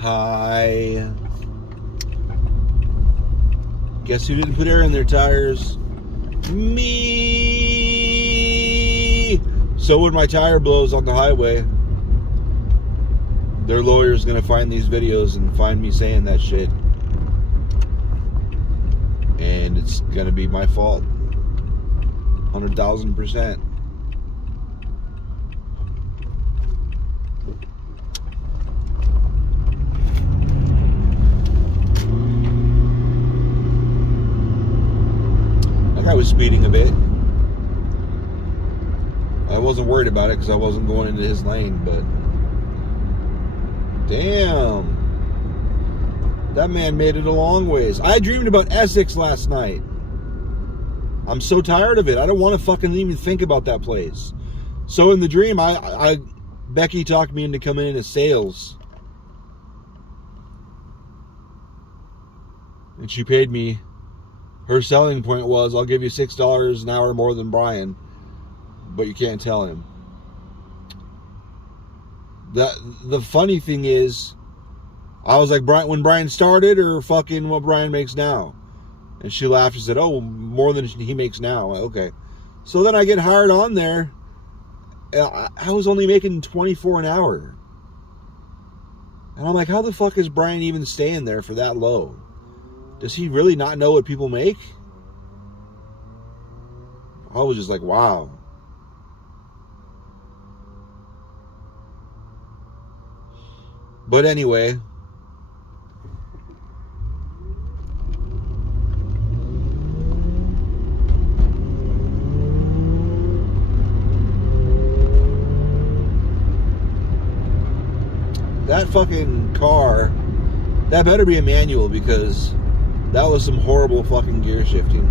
Hi. Guess who didn't put air in their tires? Me. So when my tire blows on the highway, their lawyer's gonna find these videos and find me saying that shit. And it's gonna be my fault. 100,000%. I was speeding a bit. I wasn't worried about it because I wasn't going into his lane, but damn, that man made it a long ways. I dreamed about Essex last night. I'm so tired of it. I don't want to fucking even think about that place. So in the dream, Becky talked me into coming into sales, and she paid me. Her selling point was, I'll give you $6 an hour more than Brian, but you can't tell him. The funny thing is, I was like, when Brian started, or fucking what Brian makes now? And she laughed and said, oh, more than he makes now. Okay. So then I get hired on there. I was only making $24 an hour. And I'm like, how the fuck is Brian even staying there for that low? Does he really not know what people make? I was just like, wow. But anyway, that fucking car, that better be a manual, because that was some horrible fucking gear shifting.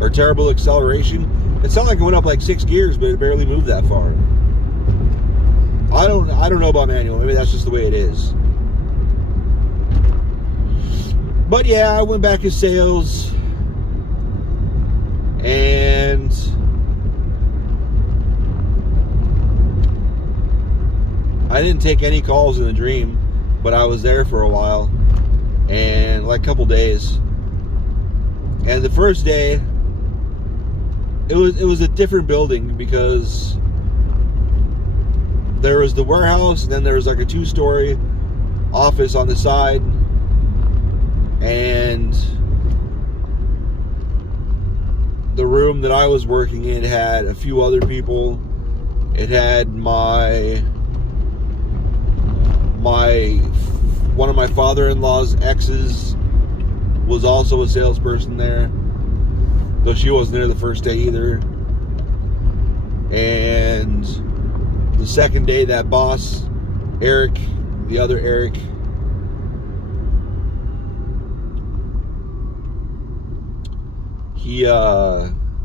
Or terrible acceleration. It sounded like it went up like 6 gears, but it barely moved that far. I don't know about manual. Maybe that's just the way it is. But yeah, I went back to sales, and I didn't take any calls in the dream, but I was there for a while, and like a couple days. And the first day, it was a different building, because there was the warehouse, and then there was like a 2-story office on the side, and the room that I was working in had a few other people. It had one of my father-in-law's exes was also a salesperson there, though she wasn't there the first day either. And the second day, that boss, Eric, the other Eric, he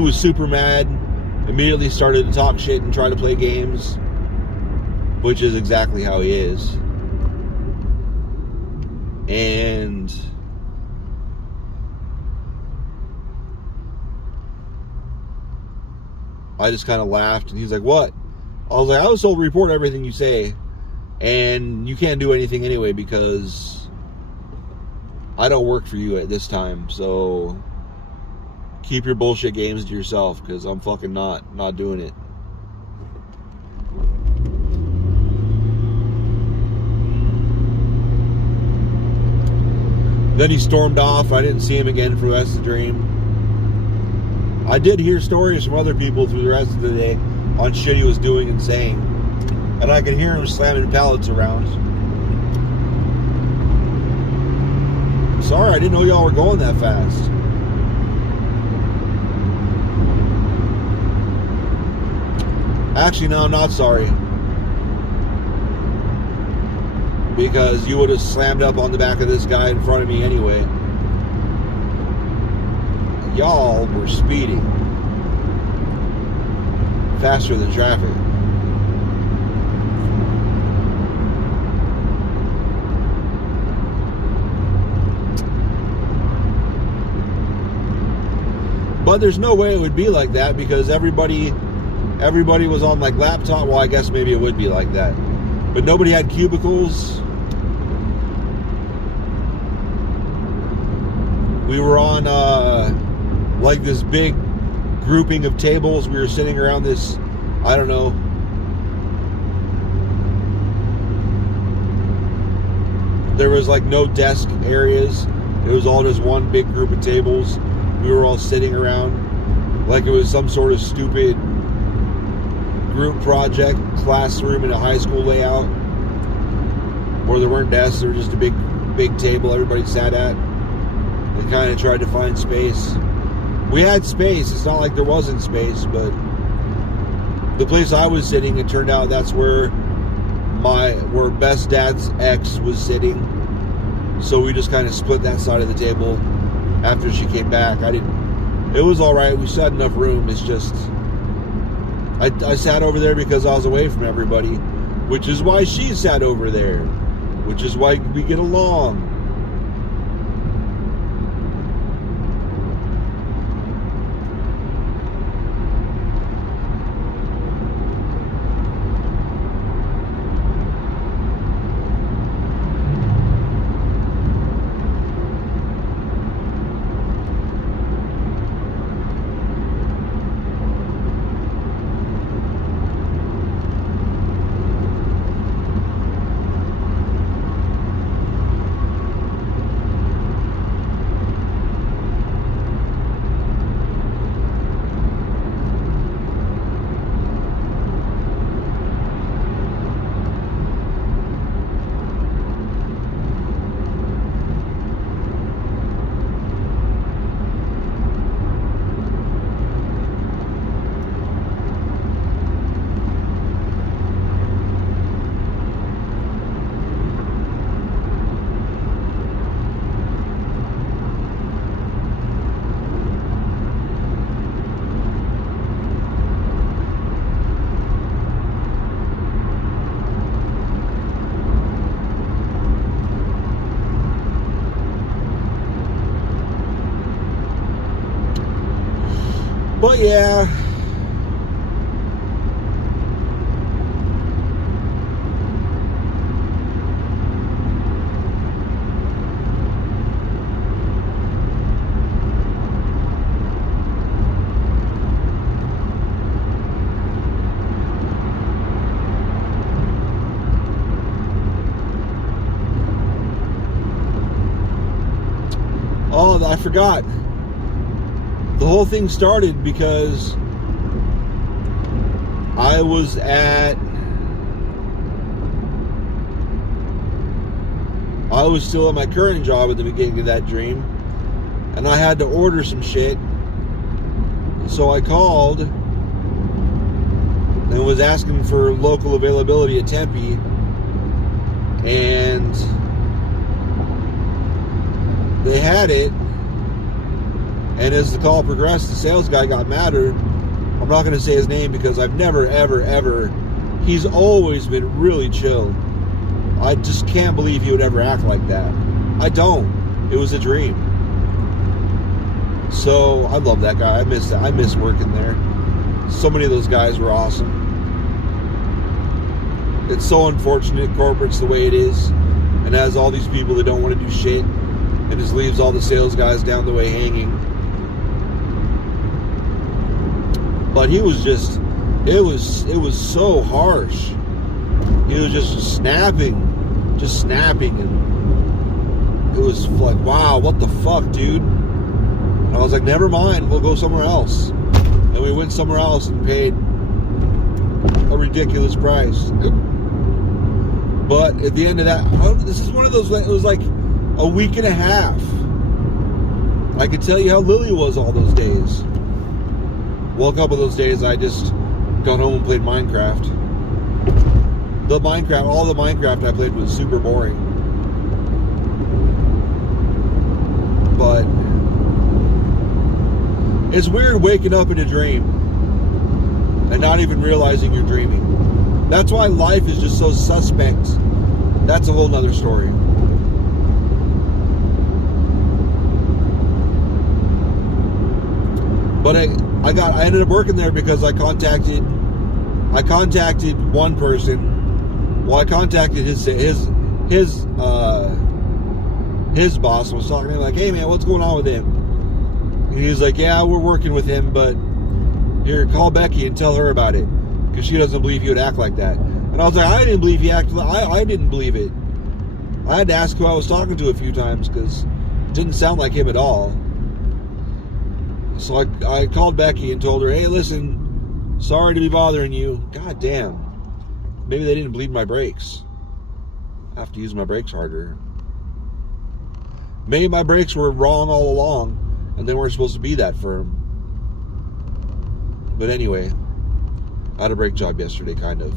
was super mad, immediately started to talk shit and try to play games, which is exactly how he is. And I just kind of laughed, and he's like, what? I was like, I was told to report everything you say, and you can't do anything anyway, because I don't work for you at this time, so keep your bullshit games to yourself, because I'm fucking not doing it. Then he stormed off. I didn't see him again for the rest of the dream. I did hear stories from other people through the rest of the day on shit he was doing and saying, and I could hear him slamming pallets around. Sorry, I didn't know y'all were going that fast. Actually, no, I'm not sorry. Because you would have slammed up on the back of this guy in front of me anyway. y'all were speeding faster than traffic. But there's no way it would be like that because everybody was on like laptop. Well, I guess maybe it would be like that. But nobody had cubicles. We were on like this big grouping of tables. We were sitting around this, I don't know, there was like no desk areas. It was all just one big group of tables. We were all sitting around like it was some sort of stupid group project classroom in a high school layout where there weren't desks. There was just a big table everybody sat at. We kind of tried to find space. We had space. It's not like there wasn't space, but the place I was sitting, it turned out that's where Best Dad's ex was sitting. So we just kind of split that side of the table after she came back. It was all right. We still had enough room. It's just, I sat over there because I was away from everybody, which is why she sat over there, which is why we get along. But yeah, oh, I forgot. The whole thing started because I was still at my current job at the beginning of that dream, and I had to order some shit. So I called and was asking for local availability at Tempe, and they had it. And as the call progressed, the sales guy got madder. I'm not going to say his name because I've never, ever, he's always been really chill. I just can't believe he would ever act like that. I don't. It was a dream. So I love that guy. I miss working there. So many of those guys were awesome. It's so unfortunate corporate's the way it is, and has all these people that don't want to do shit, and just leaves all the sales guys down the way hanging. But he was just, it was so harsh. He was just snapping, and it was like, wow, what the fuck, dude? And I was like, never mind, we'll go somewhere else. And we went somewhere else and paid a ridiculous price. But at the end of that, this is one of those, it was like a week and a half. I could tell you how Lily was all those days. Well, a couple of those days I just got home and played Minecraft. All the Minecraft I played was super boring. But It's weird waking up in a dream and not even realizing you're dreaming. That's why life is just so suspect. That's a whole nother story. But I ended up working there because I contacted one person. Well, I contacted his boss. Was talking to him like, "Hey man, what's going on with him?" And he was like, "Yeah, we're working with him, but here, call Becky and tell her about it because she doesn't believe you would act like that." And I was like, "I didn't believe he acted. I didn't believe it. I had to ask who I was talking to a few times because it didn't sound like him at all." So I called Becky and told her, "Hey, listen, sorry to be bothering you." God damn. Maybe they didn't bleed my brakes. I have to use my brakes harder. Maybe my brakes were wrong all along and they weren't supposed to be that firm. But anyway, I had a brake job yesterday, kind of.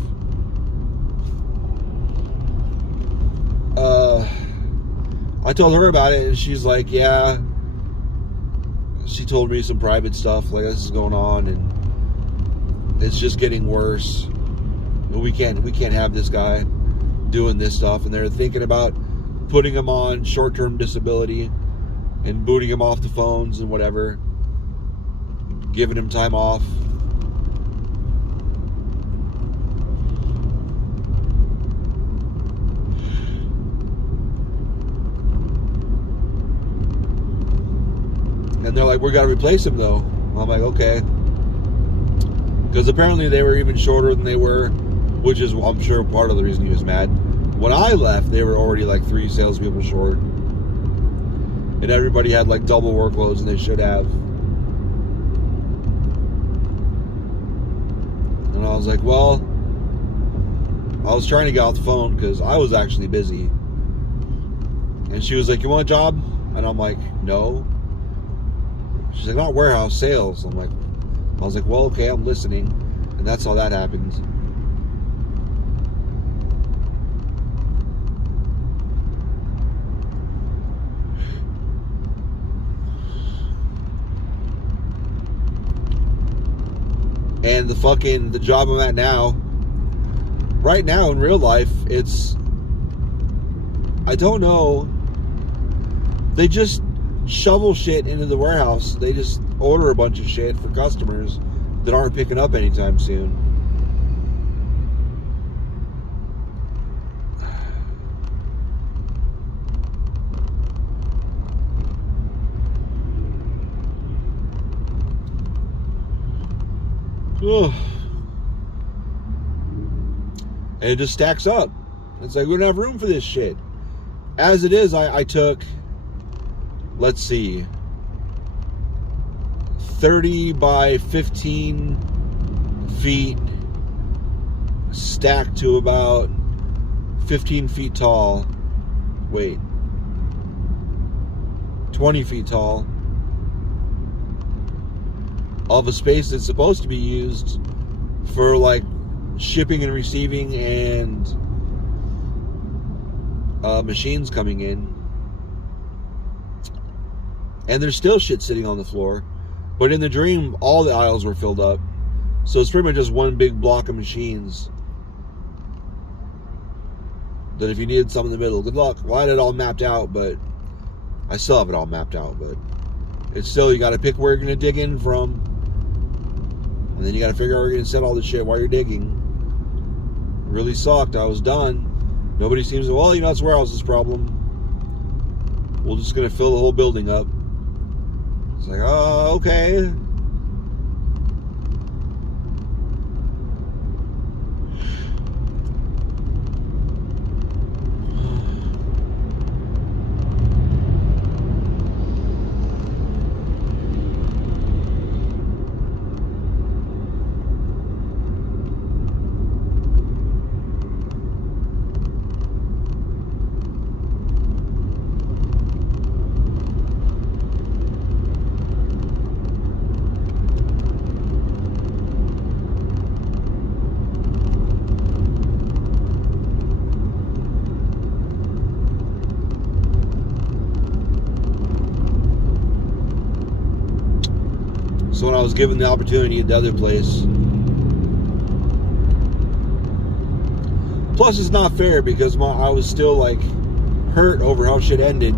I told her about it and she's like, "Yeah." She told me some private stuff, like this is going on and it's just getting worse. We can't have this guy doing this stuff. And they're thinking about putting him on short-term disability and booting him off the phones and whatever, giving him time off. And they're like, "We got to replace him though." I'm like, "Okay." Because apparently they were even shorter than they were, which is, I'm sure, part of the reason he was mad. When I left, they were already like 3 salespeople short. And everybody had like double workloads than they should have. And I was like, well, I was trying to get off the phone because I was actually busy. And she was like, "You want a job?" And I'm like, "No." She's like, "Not warehouse, sales." I was like, "Well, okay, I'm listening." And that's how that happened. And the job I'm at now, right now in real life, I don't know. They just shovel shit into the warehouse. They just order a bunch of shit for customers that aren't picking up anytime soon. Ugh. And it just stacks up. It's like, we don't have room for this shit. As it is, I took, let's see, 30 by 15 feet stacked to about 15 feet tall. Wait. 20 feet tall. Of a space that's supposed to be used for like shipping and receiving and machines coming in. And there's still shit sitting on the floor. But in the dream, all the aisles were filled up. So it's pretty much just one big block of machines. That if you needed some in the middle, good luck. Well, I had it all mapped out, but I still have it all mapped out. But it's still, you got to pick where you're going to dig in from. And then you got to figure out where you're going to set all this shit while you're digging. It really sucked. I was done. Nobody seems to, well, that's warehouse's problem. We're just going to fill the whole building up. It's like, oh, okay. So when I was given the opportunity at the other place, plus it's not fair because I was still like hurt over how shit ended.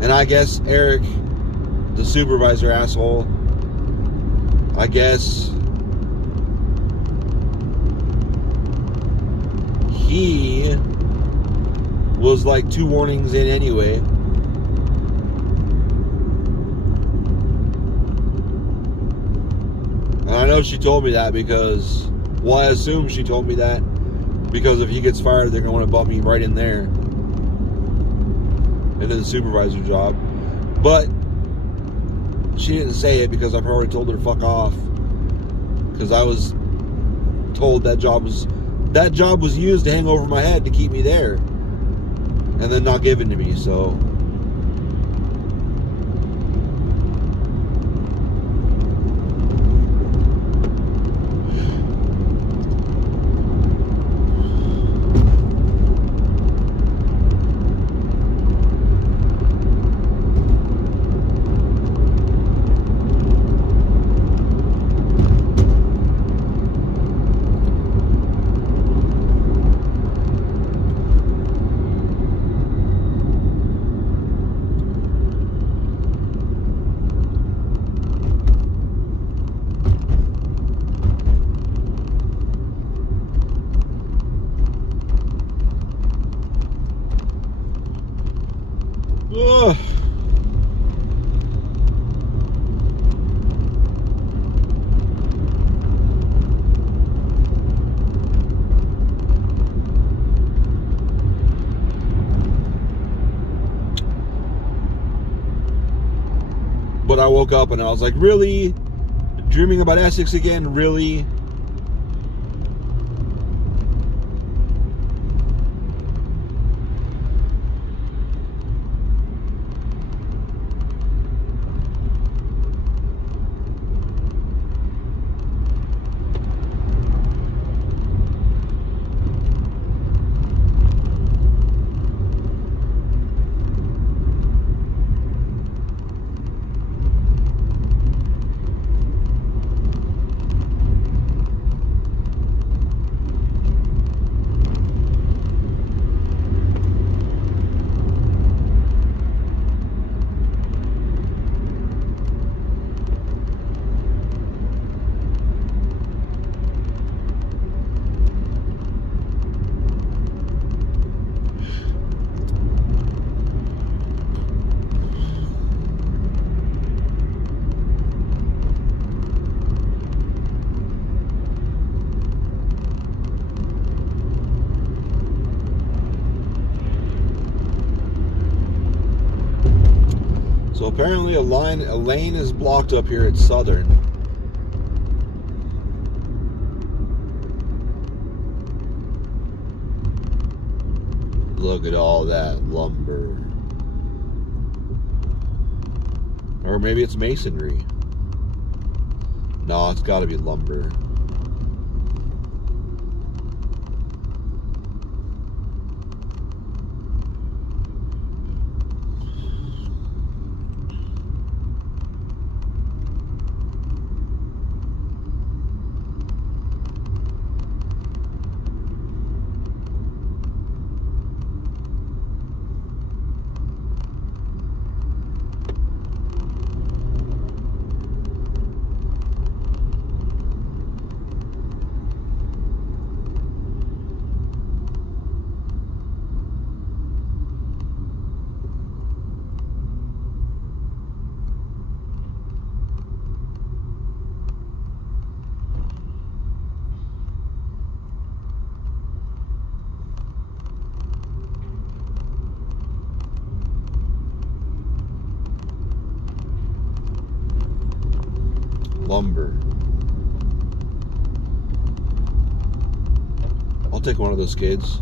And I guess Eric, the supervisor asshole, I guess he was like 2 warnings in anyway. And I know she told me that because, well, I assume she told me that because if he gets fired, they're going to want to bump me right in there into the supervisor job. But she didn't say it because I probably told her to fuck off, because I was told that job was used to hang over my head to keep me there and then not given to me. So ugh. But I woke up and I was like, really? Dreaming about Essex again? Really? So apparently a lane is blocked up here at Southern. Look at all that lumber. Or maybe it's masonry. No, it's got to be lumber. Lumber. I'll take one of those kids.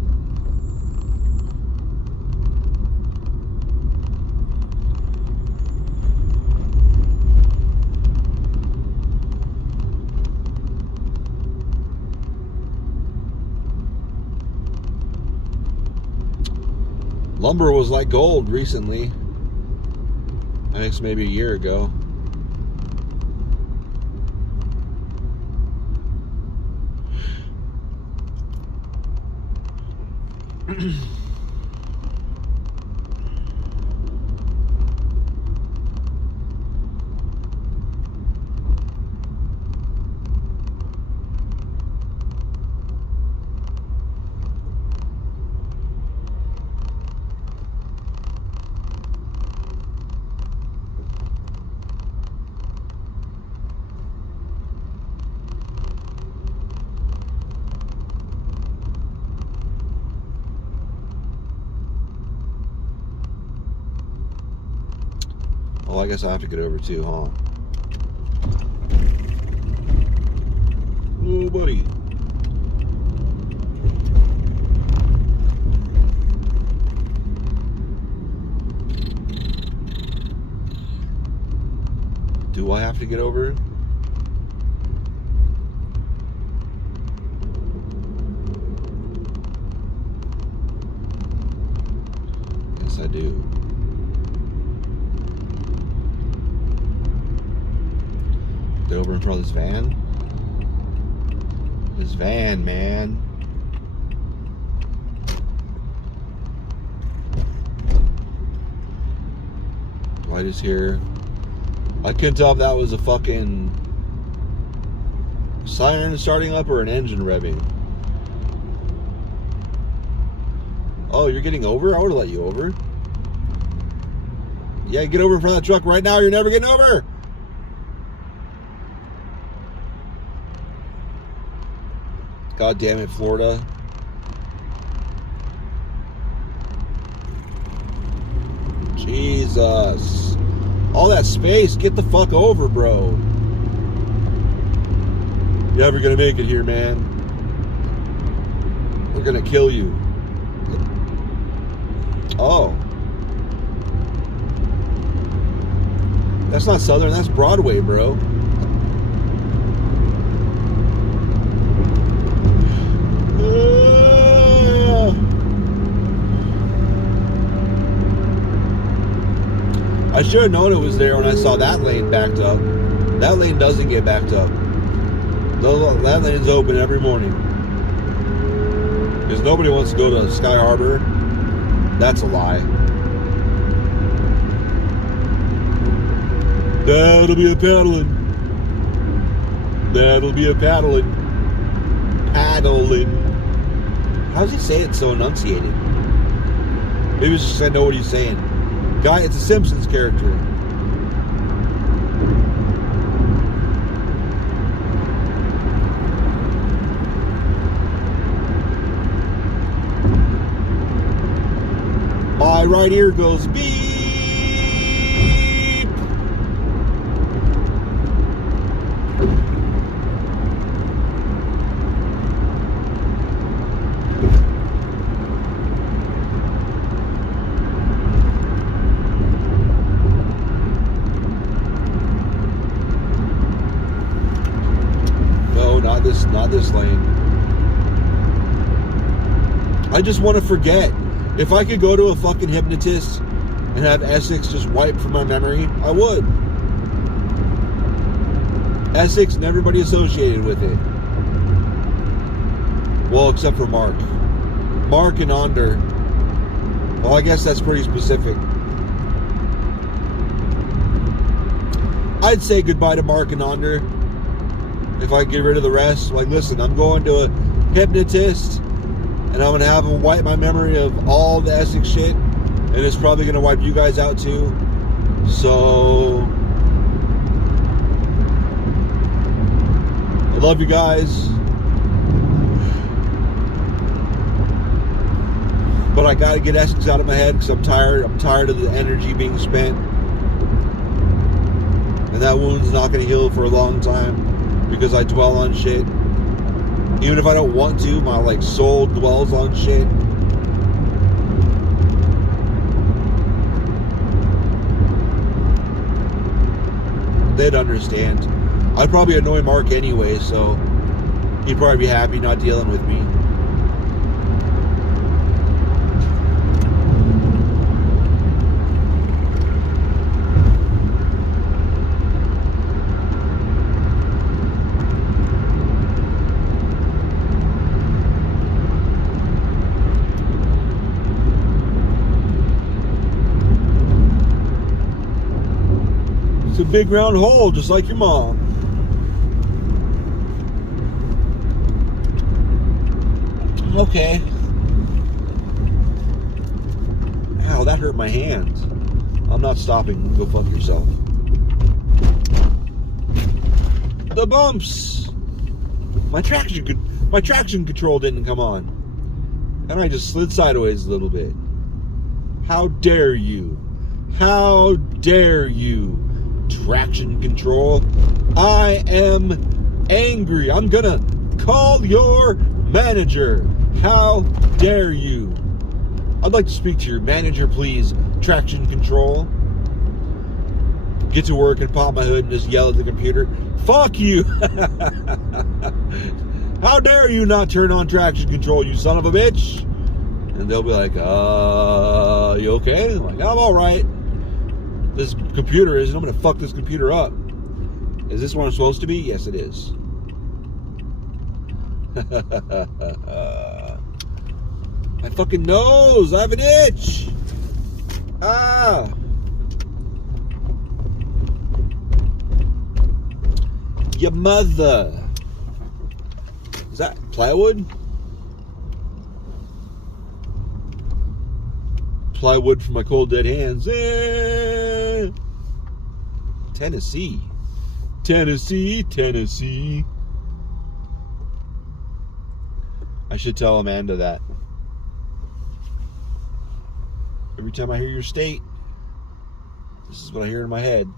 Lumber was like gold recently. That makes maybe a year ago. Well, I guess I have to get over too, huh? Oh, buddy. Do I have to get over? Yes, I do. Get over in front of this van. This van, man. Light is here. I couldn't tell if that was a fucking siren starting up or an engine revving. Oh, you're getting over? I would have let you over. Yeah, get over in front of that truck right now. You're never getting over. God damn it, Florida. Jesus. All that space, get the fuck over, bro. You're never gonna make it here, man. We're gonna kill you. Oh. That's not Southern, that's Broadway, bro. I should have known it was there when I saw that lane backed up. That lane doesn't get backed up. That lane's open every morning. Because nobody wants to go to Sky Harbor. That's a lie. That'll be a paddling. That'll be a paddling. Paddling. How does he say it so enunciated? Maybe it's just I know what he's saying. Guy, it's a Simpsons character. My right ear goes beep. Not this lane. I just want to forget. If I could go to a fucking hypnotist and have Essex just wiped from my memory, I would. Essex and everybody associated with it. Well, except for Mark. Mark and Onder. Well, I guess that's pretty specific. I'd say goodbye to Mark and Onder. If I get rid of the rest, like, listen, I'm going to a hypnotist and I'm going to have him wipe my memory of all the Essex shit, and it's probably going to wipe you guys out too. So I love you guys, but I got to get Essex out of my head because I'm tired of the energy being spent, and that wound's not going to heal for a long time. Because I dwell on shit. Even if I don't want to, my like soul dwells on shit. They'd understand. I'd probably annoy Mark anyway, so he'd probably be happy not dealing with me. It's a big round hole, just like your mom. Okay. Ow, that hurt my hand. I'm not stopping. Go fuck yourself. The bumps. My traction control didn't come on, and I just slid sideways a little bit. How dare you? How dare you? Traction control. I am angry. I'm gonna call your manager. How dare you? I'd like to speak to your manager, please. Traction control. Get to work and pop my hood and just yell at the computer. Fuck you! How dare you not turn on traction control, you son of a bitch? And they'll be like, you okay? I'm like, I'm alright. This computer is, and I'm gonna fuck this computer up. Is this what I'm supposed to be? Yes, it is. My fucking nose! I have an itch! Ah! Your mother! Is that plywood? Plywood for my cold dead hands. Tennessee. Tennessee, Tennessee. I should tell Amanda that. Every time I hear your state, this is what I hear in my head.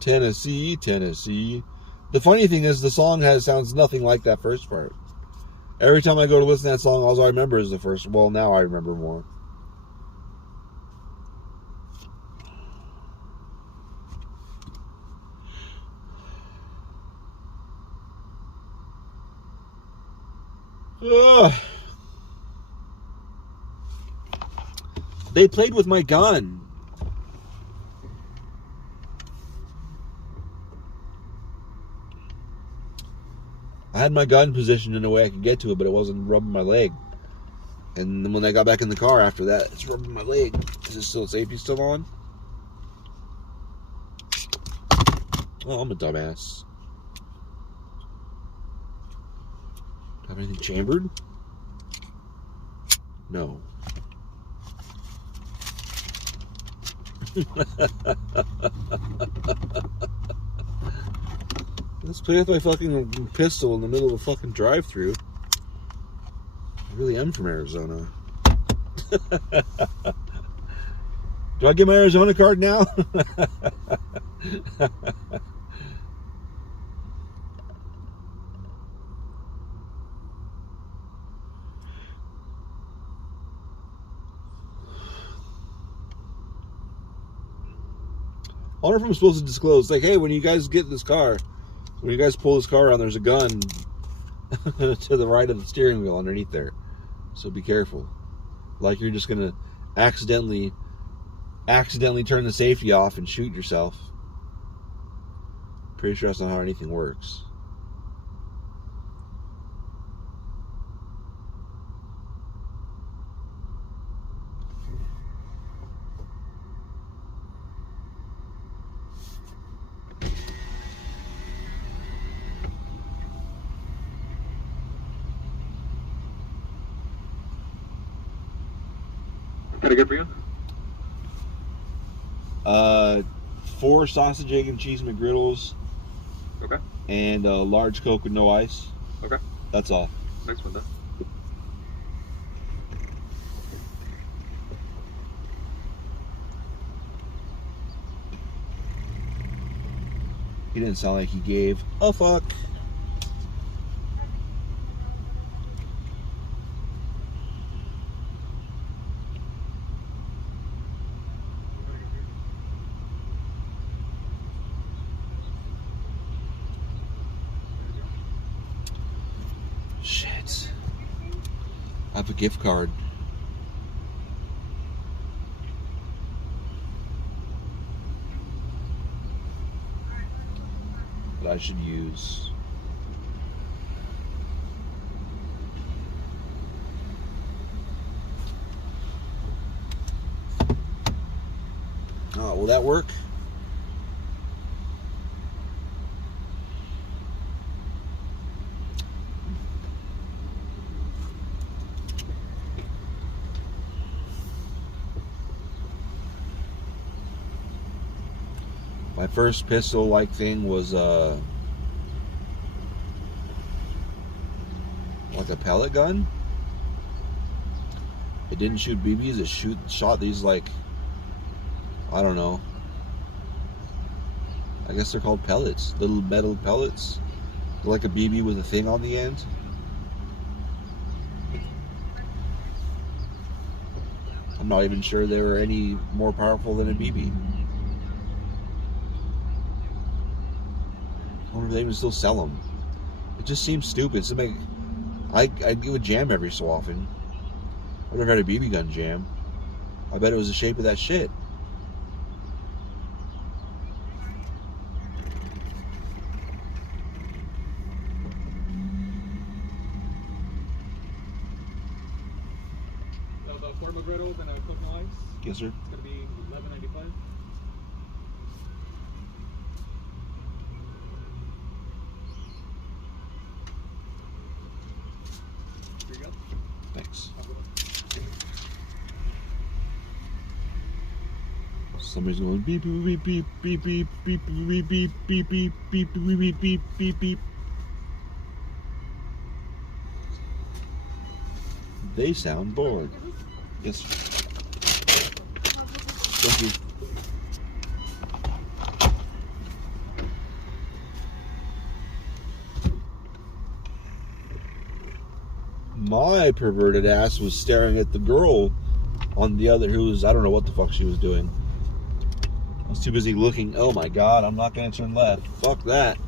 Tennessee, Tennessee. The funny thing is, the song sounds nothing like that first part. Every time I go to listen to that song, all I remember is the first. Well, now I remember more. Ugh. They played with my gun. I had my gun positioned in a way I could get to it, but it wasn't rubbing my leg. And then when I got back in the car after that, it's rubbing my leg. Is it still safety still on? Oh, I'm a dumbass. Have anything chambered? No. Let's play with my fucking pistol in the middle of a fucking drive-thru. I really am from Arizona. Do I get my Arizona card now? I wonder if I'm supposed to disclose, like, hey, when you guys get in this car, when you guys pull this car around, there's a gun to the right of the steering wheel underneath there. So be careful. Like you're just going to accidentally turn the safety off and shoot yourself. Pretty sure that's not how anything works. Kind of good for you? 4 sausage, egg, and cheese McGriddles. Okay. And a large Coke with no ice. Okay. That's all. Next one then. He didn't sound like he gave a fuck. Shit. I have a gift card. That I should use. Oh, will that work? My first pistol-like thing was like a pellet gun. It didn't shoot BBs. It shot these, like, I don't know. I guess they're called pellets. Little metal pellets. They're like a BB with a thing on the end. I'm not even sure they were any more powerful than a BB. I wonder if they even still sell them. It just seems stupid. I would jam every so often. I've never had a BB gun jam. I bet it was the shape of that shit. The four McGriddles and a Cook no ice. Yes, sir. It's gonna be $11.95. Here you go. Thanks. Have a good one. Somebody's going beep beep beep beep beep beep beep beep beep beep beep beep beep beep beep. They sound bored. Yes, sir. Thank you. My perverted ass was staring at the girl on the other, who was, I don't know what the fuck she was doing. I was too busy looking. Oh my god, I'm not gonna turn left. Fuck that.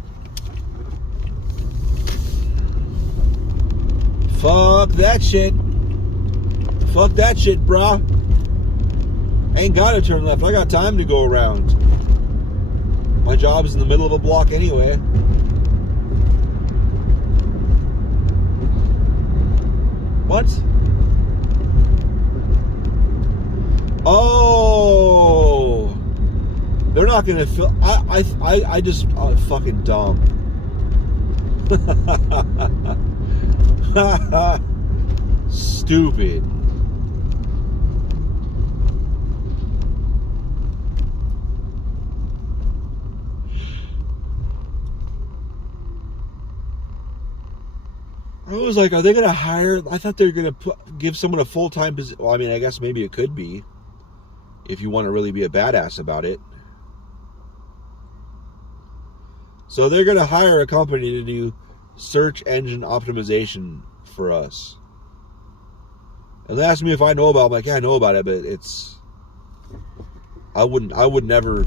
Fuck that shit. Fuck that shit, brah. Ain't gotta turn left. I got time to go around. My job is in the middle of a block anyway. What? Oh, they're not gonna feel. I just fucking dumb. Stupid. I was like, are they going to hire? I thought they were going to give someone a full-time position. Well, I mean, I guess maybe it could be if you want to really be a badass about it. So they're going to hire a company to do search engine optimization for us. And they asked me if I know about it. I'm like, yeah, I know about it, but it's... I would never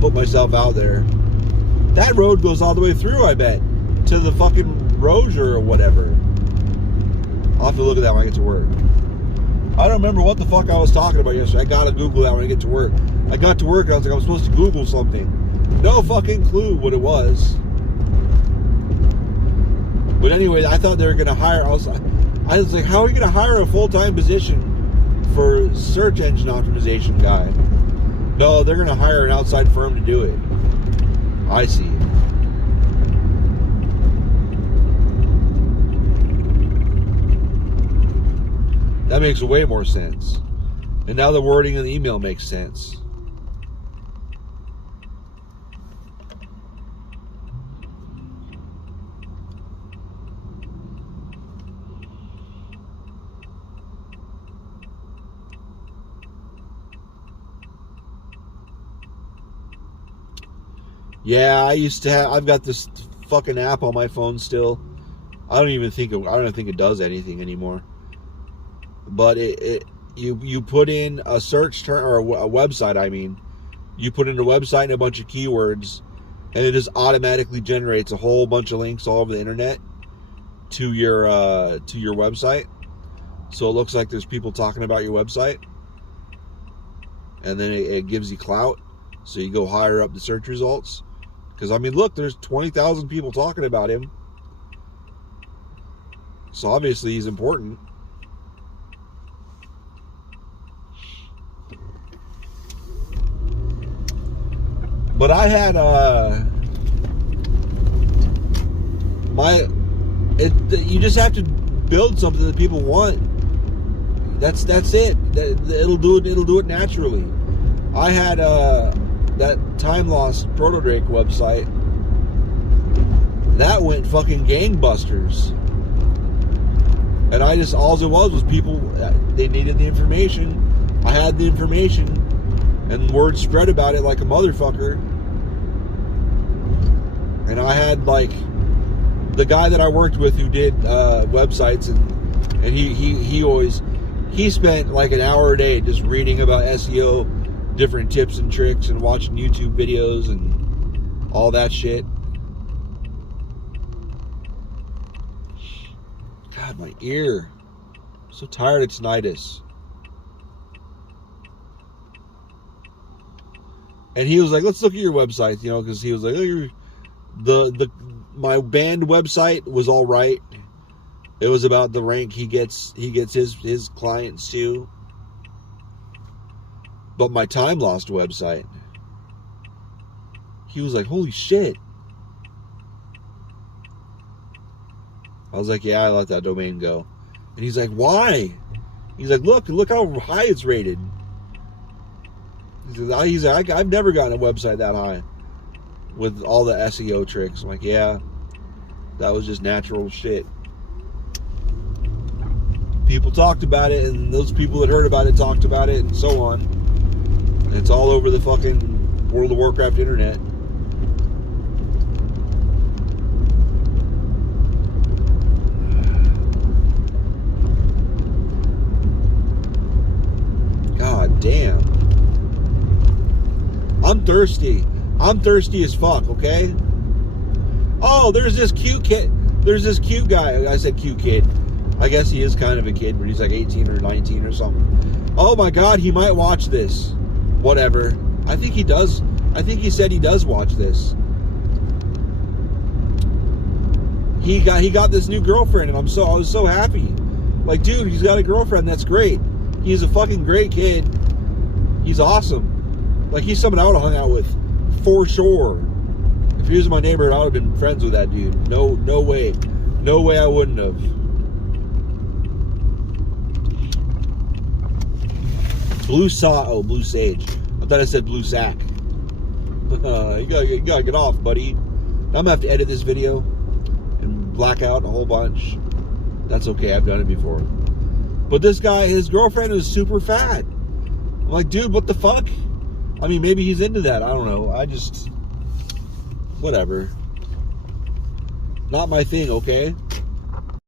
put myself out there. That road goes all the way through, I bet, to the fucking Rozier or whatever. I'll have to look at that when I get to work. I don't remember what the fuck I was talking about yesterday. I gotta Google that when I get to work. I got to work and I was like, I'm supposed to Google something. No fucking clue what it was. But anyway, I thought they were gonna hire. I was like, how are you gonna hire a full-time position for search engine optimization guy? No, they're gonna hire an outside firm to do it. I see. That makes way more sense. And now the wording in the email makes sense. Yeah, I've got this fucking app on my phone still. I don't even think it does anything anymore. But you put in a search term, or a website, I mean. You put in a website and a bunch of keywords, and it just automatically generates a whole bunch of links all over the internet to your website. So it looks like there's people talking about your website. And then it gives you clout. So you go higher up the search results. Because, I mean, look, there's 20,000 people talking about him. So obviously he's important. But I had you just have to build something that people want. That's it. It'll do it naturally. I had that Time Lost Proto Drake website. That went fucking gangbusters. And I just, all it was people, they needed the information. I had the information, and word spread about it like a motherfucker. And I had, like, the guy that I worked with who did websites, and he spent like an hour a day just reading about SEO, different tips and tricks, and watching YouTube videos and all that shit. God, my ear. I'm so tired of tinnitus. And he was like, let's look at your website, you know, because he was like, oh, my band website was all right. It was about the rank he gets his clients to. But my Time Lost website, he was like, holy shit. I was like, yeah, I let that domain go. And he's like, why? He's like, look how high it's rated. He's like, I've never gotten a website that high with all the SEO tricks. I'm like, yeah, that was just natural shit. People talked about it, and those people that heard about it talked about it, and so on. And it's all over the fucking World of Warcraft internet. God damn. I'm thirsty. I'm thirsty as fuck, okay? Oh, there's this cute kid. There's this cute guy. I said cute kid. I guess he is kind of a kid, but he's like 18 or 19 or something. Oh my God, he might watch this. Whatever. I think he does. I think he said he does watch this. He got this new girlfriend, and I was so happy. Like, dude, he's got a girlfriend. That's great. He's a fucking great kid. He's awesome. Like, he's someone I would have hung out with for sure. If he was in my neighborhood, I would have been friends with that dude. No way. No way I wouldn't have. Blue sage. I thought I said blue sack. You gotta get off, buddy. I'm gonna have to edit this video and black out a whole bunch. That's okay, I've done it before. But this guy, his girlfriend was super fat. I'm like, dude, what the fuck? I mean, maybe he's into that. I don't know. Whatever. Not my thing, okay?